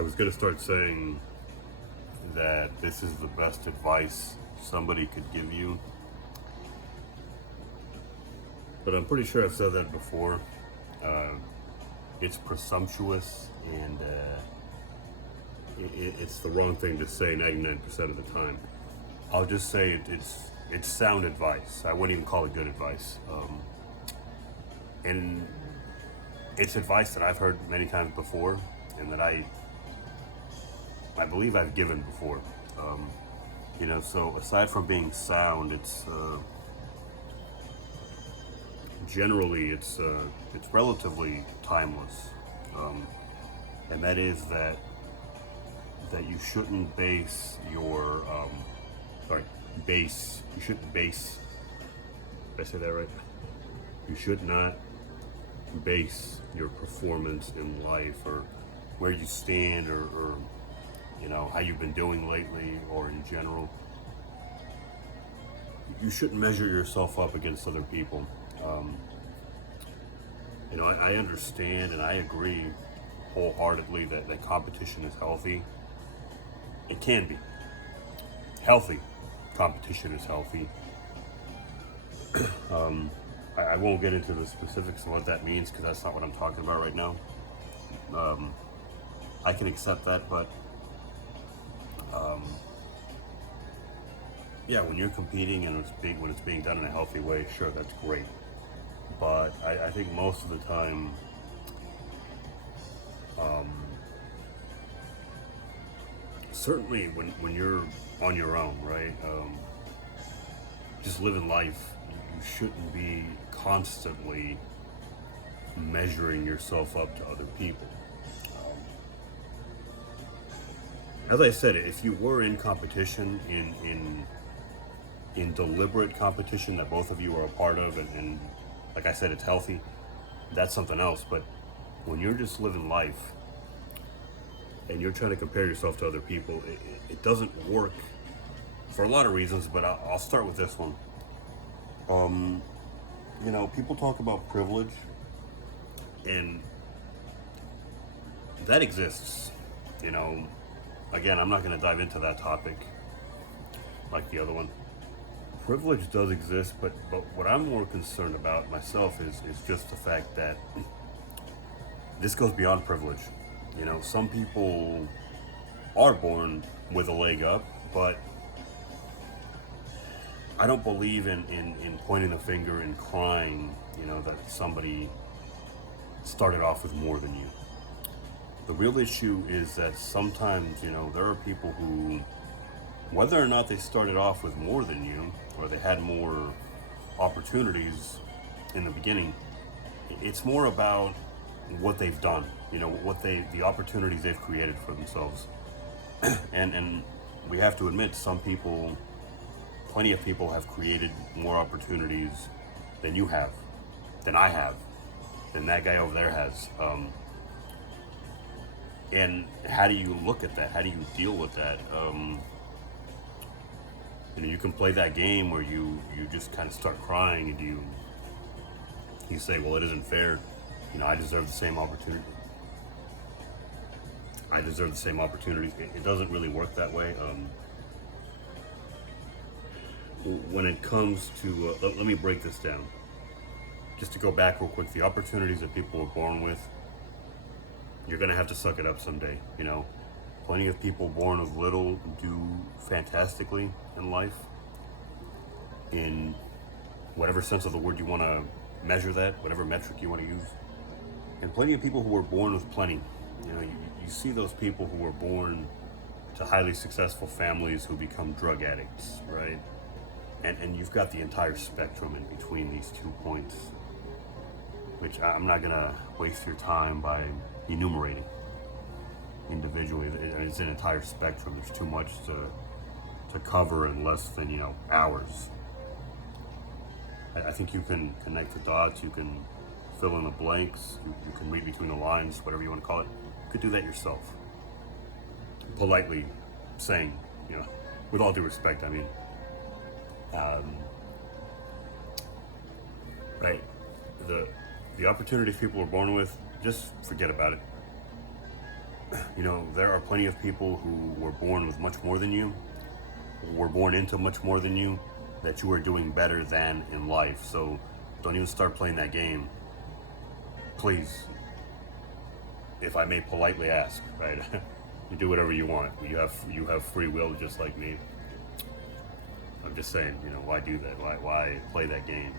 I was going to start saying that this is the best advice somebody could give you, but I'm pretty sure I've said that before. Uh, it's presumptuous and it's the wrong thing to say 99% of the time. I'll just say it's sound advice. I wouldn't even call it good advice. And it's advice that I've heard many times before, and that I believe I've given before. So aside from being sound, it's generally it's relatively timeless, and that is that you shouldn't base your you shouldn't base. Did I say that right? You should not base your performance in life, or where you stand, or how you've been doing lately, or in general. You shouldn't measure yourself up against other people. I understand and I agree wholeheartedly that competition is healthy. It can be healthy. Competition is healthy. I won't get into the specifics of what that means, because that's not what I'm talking about right now. I can accept that, but yeah, when you're competing and when it's being done in a healthy way, sure, that's great. But I think most of the time, certainly when you're on your own, right? Just living life, you shouldn't be constantly measuring yourself up to other people. As I said, if you were in competition, in deliberate competition that both of you are a part of, and like I said, it's healthy, that's something else. But when you're just living life and you're trying to compare yourself to other people, it doesn't work for a lot of reasons, but I'll start with this one. People talk about privilege, and that exists. Again, I'm not going to dive into that topic like the other one. Privilege does exist, but what I'm more concerned about myself is just the fact that this goes beyond privilege. Some people are born with a leg up, but I don't believe in pointing the finger and crying, that somebody started off with more than you. The real issue is that sometimes, there are people who, whether or not they started off with more than you, or they had more opportunities in the beginning, it's more about what they've done, the opportunities they've created for themselves. and we have to admit, plenty of people have created more opportunities than you have, than I have, than that guy over there has. And how do you look at that? How do you deal with that? You can play that game where you just kind of start crying, and you say, well, it isn't fair. I deserve the same opportunity. I deserve the same opportunities. It doesn't really work that way. When it comes to, let me break this down. Just to go back real quick, the opportunities that people were born with, you're going to have to suck it up someday. Plenty of people born with little do fantastically in life, in whatever sense of the word you want to measure that, whatever metric you want to use. And plenty of people who were born with plenty. You see those people who were born to highly successful families who become drug addicts, right? And you've got the entire spectrum in between these 2 points, which I'm not going to waste your time by enumerating individually. It's an entire spectrum. There's too much to cover in less than hours. I think you can connect the dots. You can fill in the blanks. You can read between the lines, whatever you want to call it. You could do that yourself. Politely saying, with all due respect, I mean, right? The opportunities people were born with, just forget about it. You know, there are plenty of people who were born with much more than you, were born into much more than you, that you are doing better than in life. So don't even start playing that game. Please, if I may politely ask, right? You do whatever you want. You have free will just like me. I'm just saying, you know, why do that? Why play that game?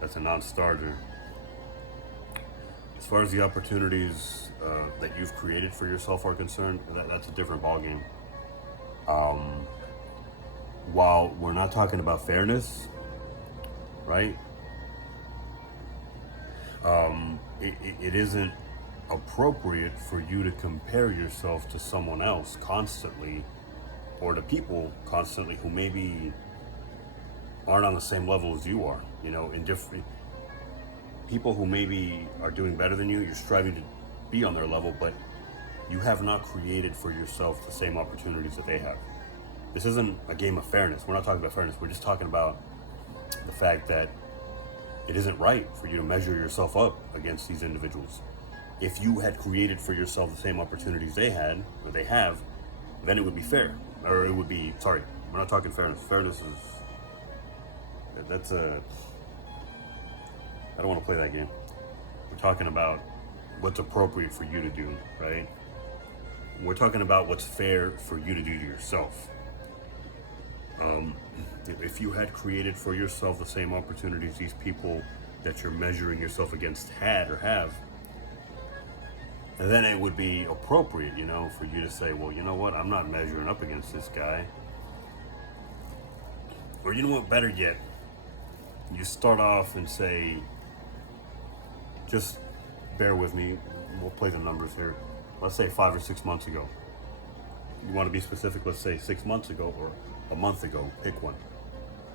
That's a non-starter. As far as the opportunities that you've created for yourself are concerned, that's a different ballgame. While we're not talking about fairness, right? It isn't appropriate for you to compare yourself to someone else constantly, or to people constantly who maybe aren't on the same level as you are. You know, in different people who maybe are doing better than you, you're striving to be on their level, but you have not created for yourself the same opportunities that they have. This isn't a game of fairness. We're not talking about fairness. We're just talking about the fact that it isn't right for you to measure yourself up against these individuals. If you had created for yourself the same opportunities they had, or they have, then it would be fair. Or it would be, sorry, we're not talking fairness. Fairness is, that's a, I don't want to play that game. We're talking about what's appropriate for you to do, right? We're talking about what's fair for you to do to yourself. If you had created for yourself the same opportunities these people that you're measuring yourself against had or have, then it would be appropriate, you know, for you to say, well, you know what, I'm not measuring up against this guy. Or you know what, better yet, you start off and say, just bear with me, we'll play the numbers here. Let's say 5 or 6 months ago. You want to be specific, let's say 6 months ago or a month ago, pick one.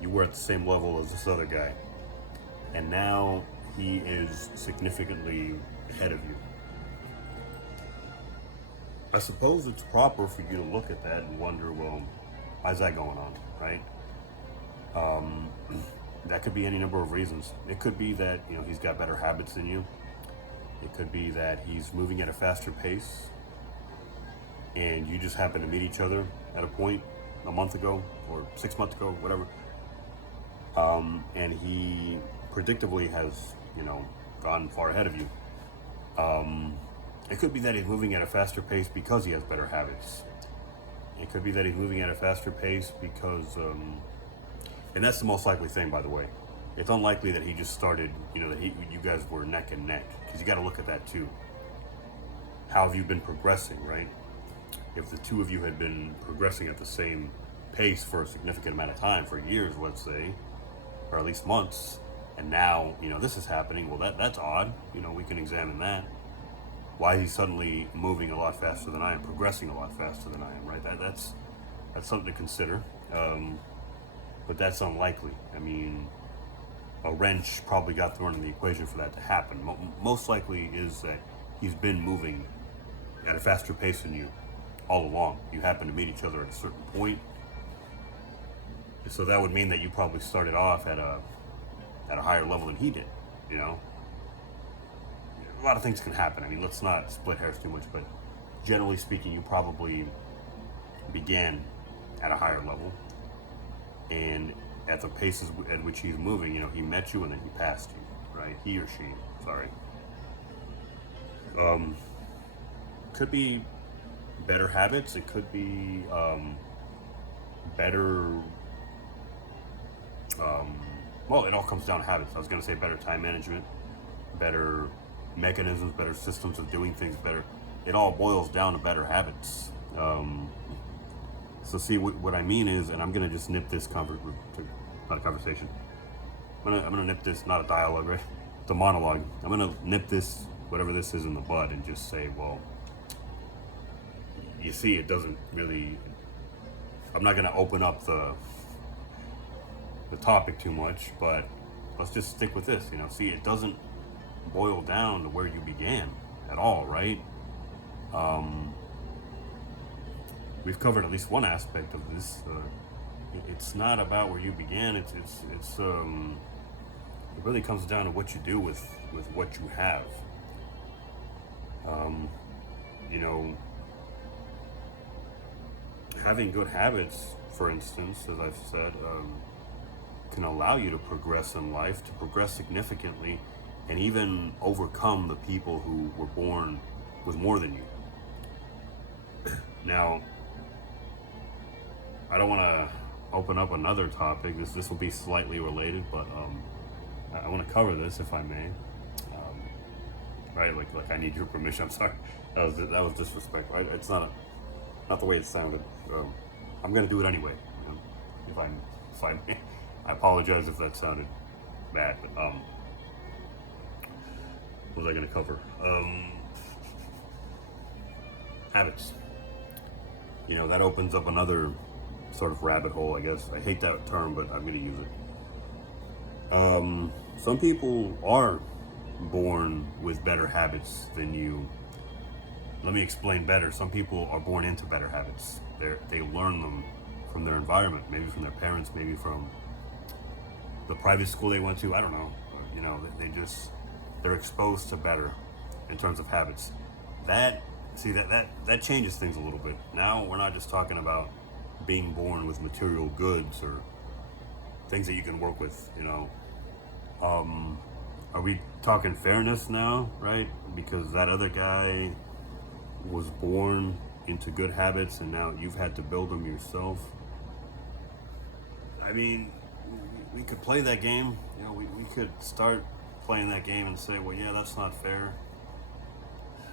You were at the same level as this other guy. And now he is significantly ahead of you. I suppose it's proper for you to look at that and wonder, well, how's that going on, right? That could be any number of reasons. It could be that, you know, he's got better habits than you. It could be that he's moving at a faster pace and you just happen to meet each other at a point a month ago or 6 months ago, whatever. And he predictably has, you know, gone far ahead of you. It could be that he's moving at a faster pace because he has better habits. It could be that he's moving at a faster pace because, and that's the most likely thing, by the way. It's unlikely that he just started, you know, that you guys were neck and neck, because you got to look at that too. How have you been progressing, right? If the two of you had been progressing at the same pace for a significant amount of time, for years, let's say, or at least months, and now, you know, this is happening, well, that's odd. You know, we can examine that. Why is he suddenly moving a lot faster than I am, progressing a lot faster than I am, right? That's something to consider. But that's unlikely. I mean, a wrench probably got thrown in the equation for that to happen. Most likely is that he's been moving at a faster pace than you all along. You happen to meet each other at a certain point. So that would mean that you probably started off at a higher level than he did, you know? A lot of things can happen. I mean, let's not split hairs too much, but generally speaking, you probably began at a higher level. And at the paces at which he's moving, you know, he met you and then he passed you, right? He or she, sorry. Could be better habits. It could be better, well, it all comes down to habits. I was going to say better time management, better mechanisms, better systems of doing things better. It all boils down to better habits. So see, what I mean is, and I'm going to just nip this not a conversation. I'm gonna nip this, not a dialogue, right? It's a monologue. I'm going to nip this, whatever this is, in the bud and just say, well, you see, it doesn't really, I'm not going to open up the topic too much, but let's just stick with this, you know. See, it doesn't boil down to where you began at all, right? We've covered at least one aspect of this. It's not about where you began. It really comes down to what you do with what you have. you know, having good habits, for instance, as I've said, can allow you to progress in life, to progress significantly, and even overcome the people who were born with more than you. Now, I don't want to open up another topic. This will be slightly related, but I want to cover this if I may. Right, like I need your permission. I'm sorry, that was disrespectful. Right? It's not the way it sounded. I'm gonna do it anyway. You know, if I may. I apologize if that sounded bad. But what was I gonna cover? Habits. You know, that opens up another sort of rabbit hole, I guess. I hate that term, but I'm going to use it. Some people are born with better habits than you. Let me explain better. Some people are born into better habits. They learn them from their environment, maybe from their parents, maybe from the private school they went to. I don't know. You know, they're exposed to better in terms of habits. That changes things a little bit. Now we're not just talking about being born with material goods or things that you can work with, you know. Are we talking fairness now, right? Because that other guy was born into good habits and now you've had to build them yourself. I mean, we could play that game. You know, we could start playing that game and say, well, yeah, that's not fair.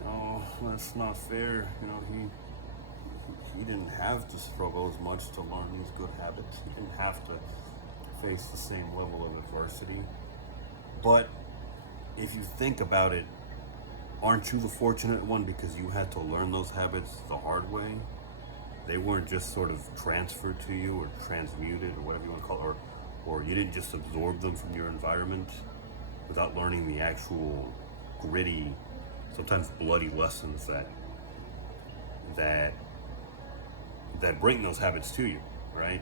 Oh, that's not fair. You know, he didn't have to struggle as much to learn these good habits. He didn't have to face the same level of adversity. But if you think about it, aren't you the fortunate one because you had to learn those habits the hard way? They weren't just sort of transferred to you or transmuted or whatever you want to call it, or you didn't just absorb them from your environment without learning the actual gritty, sometimes bloody lessons that bring those habits to you, right?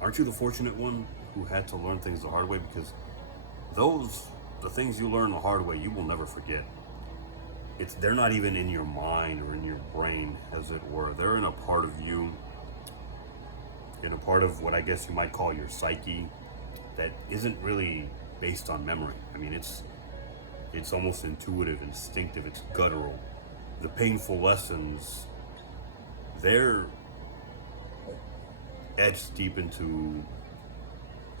Aren't you the fortunate one who had to learn things the hard way? Because the things you learn the hard way, you will never forget. They're not even in your mind or in your brain, as it were. They're in a part of you, in a part of what I guess you might call your psyche, that isn't really based on memory. I mean, it's almost intuitive, instinctive, it's guttural. The painful lessons, they're etched deep into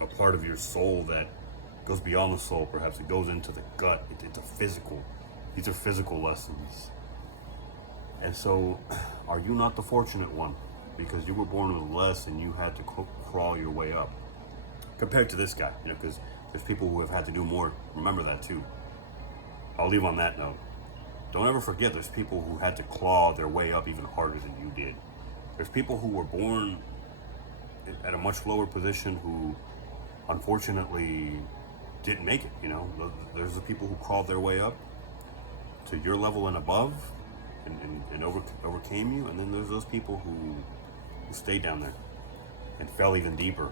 a part of your soul that goes beyond the soul, perhaps. It goes into the gut. It's a physical. These are physical lessons. And so, are you not the fortunate one? Because you were born with less and you had to crawl your way up. Compared to this guy, you know, because there's people who have had to do more. Remember that too. I'll leave on that note. Don't ever forget there's people who had to claw their way up even harder than you did. There's people who were born at a much lower position who unfortunately didn't make it, you know. There's the people who crawled their way up to your level and above and overcame you, and then there's those people who stayed down there and fell even deeper.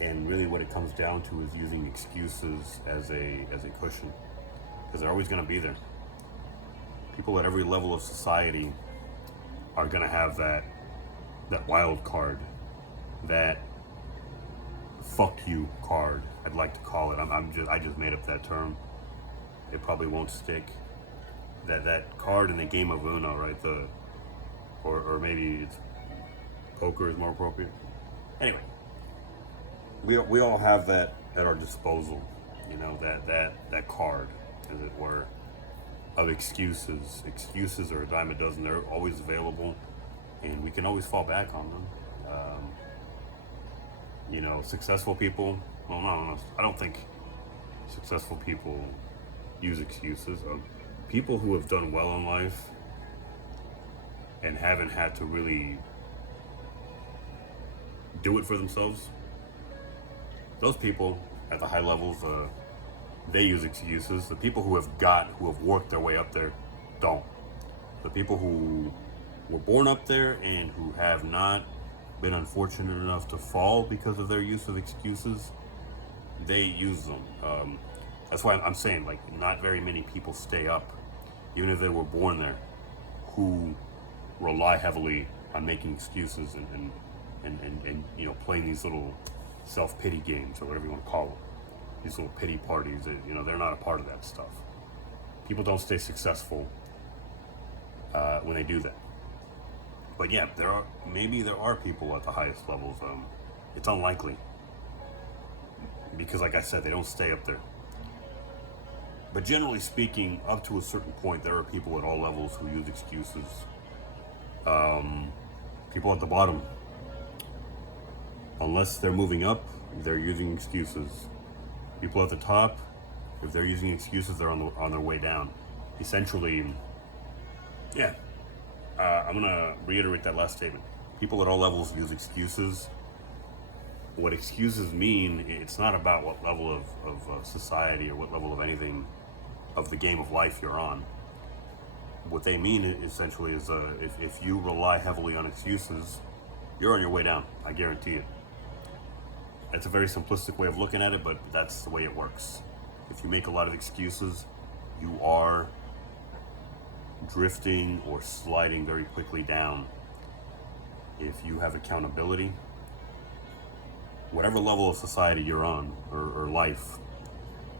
And really what it comes down to is using excuses as a cushion, because they're always going to be there. People at every level of society are going to have that wild card, that fuck you card, I'd like to call it. I just made up that term. It probably won't stick. That card in the game of Uno, right? Or maybe it's poker is more appropriate. Anyway, we all have that at our disposal, you know, that card, as it were, of excuses. Excuses are a dime a dozen. They're always available, and we can always fall back on them. You know, successful people, well, no, I don't think successful people use excuses. People who have done well in life and haven't had to really do it for themselves, those people at the high levels, they use excuses. The people who have worked their way up there don't. The people who were born up there and who have not been unfortunate enough to fall because of their use of excuses, they use them. That's why I'm saying, like, not very many people stay up, even if they were born there. who rely heavily on making excuses and you know, playing these little self-pity games or whatever you want to call them, these little pity parties. You know, they're not a part of that stuff. People don't stay successful when they do that. But yeah, there are people at the highest levels. It's unlikely because, like I said, they don't stay up there. But generally speaking, up to a certain point, there are people at all levels who use excuses. People at the bottom, unless they're moving up, they're using excuses. People at the top, if they're using excuses, they're on their way down. Essentially, yeah. I'm gonna reiterate that last statement. People at all levels use excuses. What excuses mean, it's not about what level of society or what level of anything of the game of life you're on. What they mean essentially is if you rely heavily on excuses, you're on your way down. I guarantee it. It's a very simplistic way of looking at it, but that's the way it works. If you make a lot of excuses, you are drifting or sliding very quickly down. If you have accountability, whatever level of society you're on or life,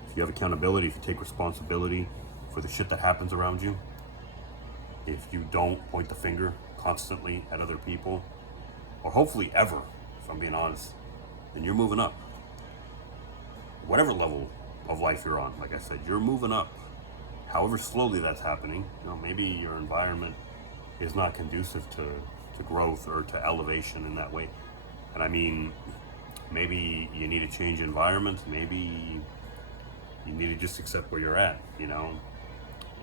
if you have accountability, if you take responsibility for the shit that happens around you, if you don't point the finger constantly at other people, or hopefully ever, if I'm being honest, then you're moving up. Whatever level of life you're on, like I said, you're moving up. However slowly that's happening, you know, maybe your environment is not conducive to growth or to elevation in that way. And I mean, maybe you need to change environment, maybe you need to just accept where you're at, you know.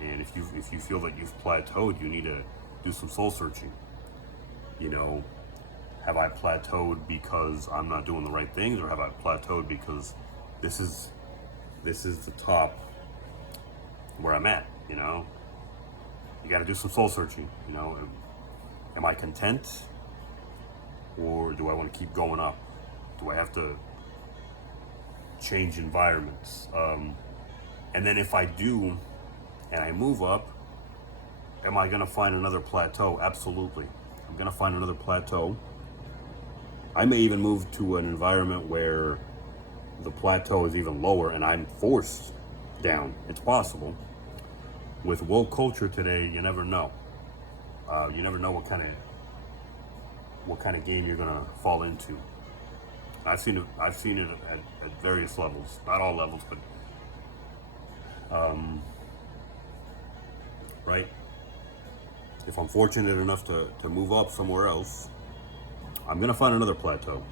And if you feel that you've plateaued, you need to do some soul searching. You know, have I plateaued because I'm not doing the right things, or have I plateaued because this is the top where I'm at? You know, you got to do some soul searching. You know, am I content, or do I want to keep going up? Do I have to change environments? And then if I do, and I move up, am I going to find another plateau? Absolutely. I'm going to find another plateau. I may even move to an environment where the plateau is even lower and I'm forced down. It's possible. With woke culture today, you never know. You never know what kind of game you're going to fall into. I've seen it at various levels, not all levels, but right? If I'm fortunate enough to move up somewhere else, I'm gonna find another plateau.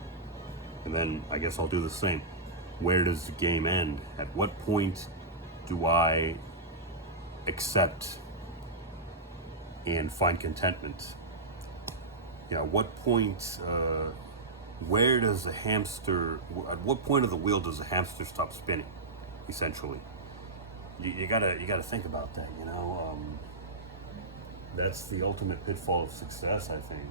And then I guess I'll do the same. Where does the game end? At what point do I accept and find contentment? You know, what point, where does the hamster, at what point of the wheel does the hamster stop spinning, essentially? You gotta think about that, you know. That's the ultimate pitfall of success, I think,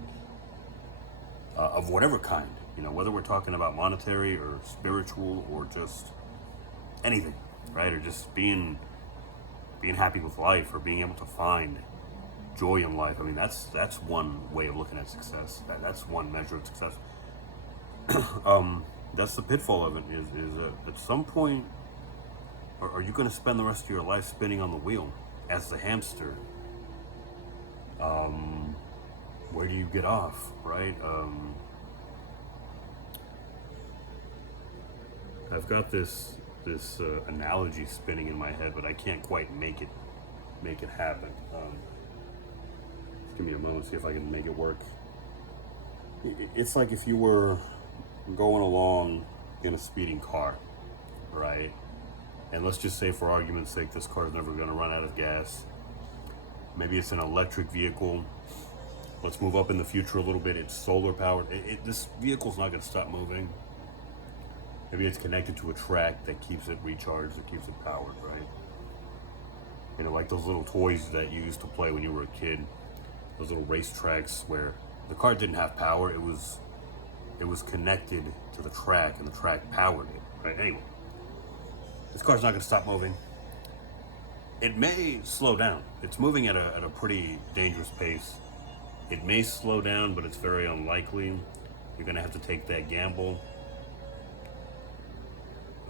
of whatever kind, you know, whether we're talking about monetary or spiritual or just anything, right? Or just being happy with life, or being able to find joy in life. I mean, that's one way of looking at success. That's one measure of success. That's the pitfall of it. Is at some point, are you going to spend the rest of your life spinning on the wheel as the hamster? Where do you get off, right? I've got this analogy spinning in my head, but I can't quite make it happen. Just give me a moment, see if I can make it work. It's like if you were going along in a speeding car, right? And let's just say, for argument's sake, this car is never going to run out of gas. Maybe it's an electric vehicle. Let's move up in the future a little bit. It's solar powered. This vehicle's not going to stop moving. Maybe it's connected to a track that keeps it recharged, that keeps it powered, right? You know, like those little toys that you used to play when you were a kid. Those little race tracks where the car didn't have power. It was connected to the track, and the track powered it, right? Anyway, this car's not going to stop moving. it may slow down. It's moving at a pretty dangerous pace. It may slow down, but it's very unlikely. You're gonna have to take that gamble.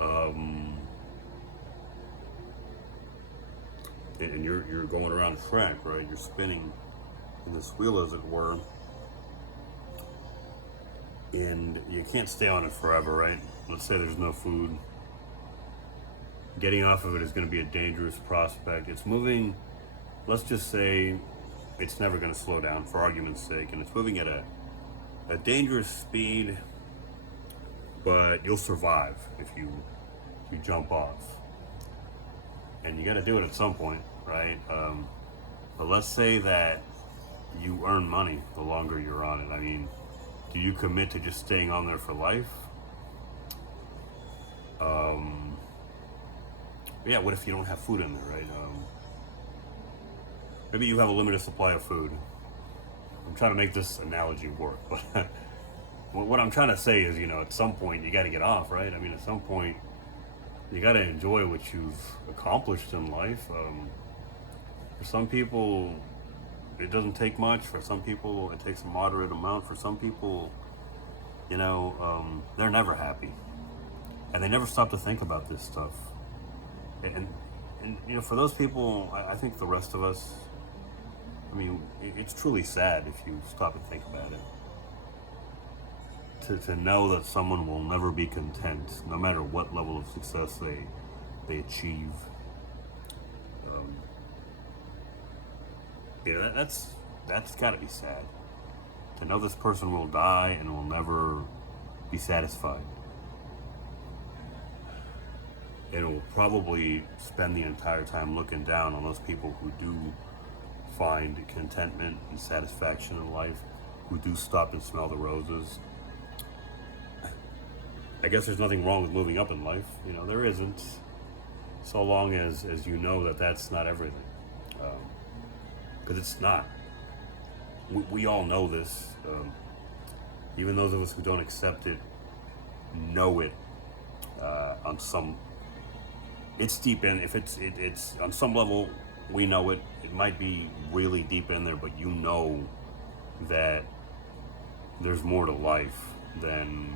Um, and you're going around the track, right? You're spinning in this wheel, as it were, and you can't stay on it forever, right? Let's say there's no food. Getting off of it is going to be a dangerous prospect. It's moving, let's just say it's never going to slow down for argument's sake, and it's moving at a dangerous speed, but you'll survive if you jump off. And you got to do it at some point, right? But let's say that you earn money the longer you're on it. I mean, do you commit to just staying on there for life? Yeah, what if you don't have food in there, right? Maybe you have a limited supply of food. I'm trying to make this analogy work, but what I'm trying to say is, at some point you got to get off, right? I mean, at some point you got to enjoy what you've accomplished in life. For some people, it doesn't take much. For some people, it takes a moderate amount. For some people, they're never happy, and they never stop to think about this stuff. And for those people, I think the rest of us, I mean, it's truly sad if you stop and think about it. To know that someone will never be content, no matter what level of success they achieve. That's got to be sad. To know this person will die and will never be satisfied. And will probably spend the entire time looking down on those people who do find contentment and satisfaction in life, who do stop and smell the roses. I guess there's nothing wrong with moving up in life. There isn't, so long as you know that that's not everything. Because it's not. We all know this. Even those of us who don't accept it know it on some. It's deep in. If it's on some level, we know it. It might be really deep in there, but you know that there's more to life than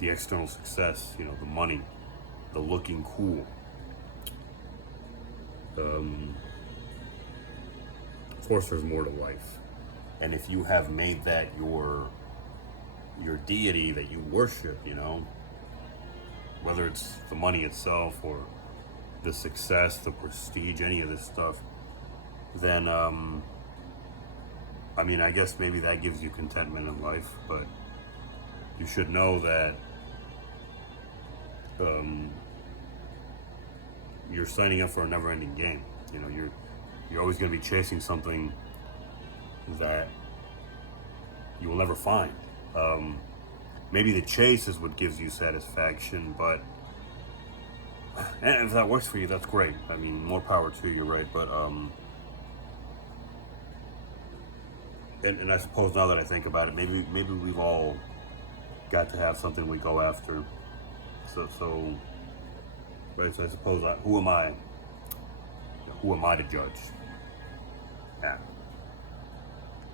the external success. The money, the looking cool. Of course, there's more to life, and if you have made that your deity that you worship, whether it's the money itself or the success, the prestige, any of this stuff, then I guess maybe that gives you contentment in life, but you should know that you're signing up for a never-ending game. You're always going to be chasing something that you will never find. Maybe the chase is what gives you satisfaction, but and if that works for you, that's great. I mean, more power to you, right? But and I suppose now that I think about it, maybe we've all got to have something we go after. So right. So I suppose who am I? Who am I to judge? Yeah.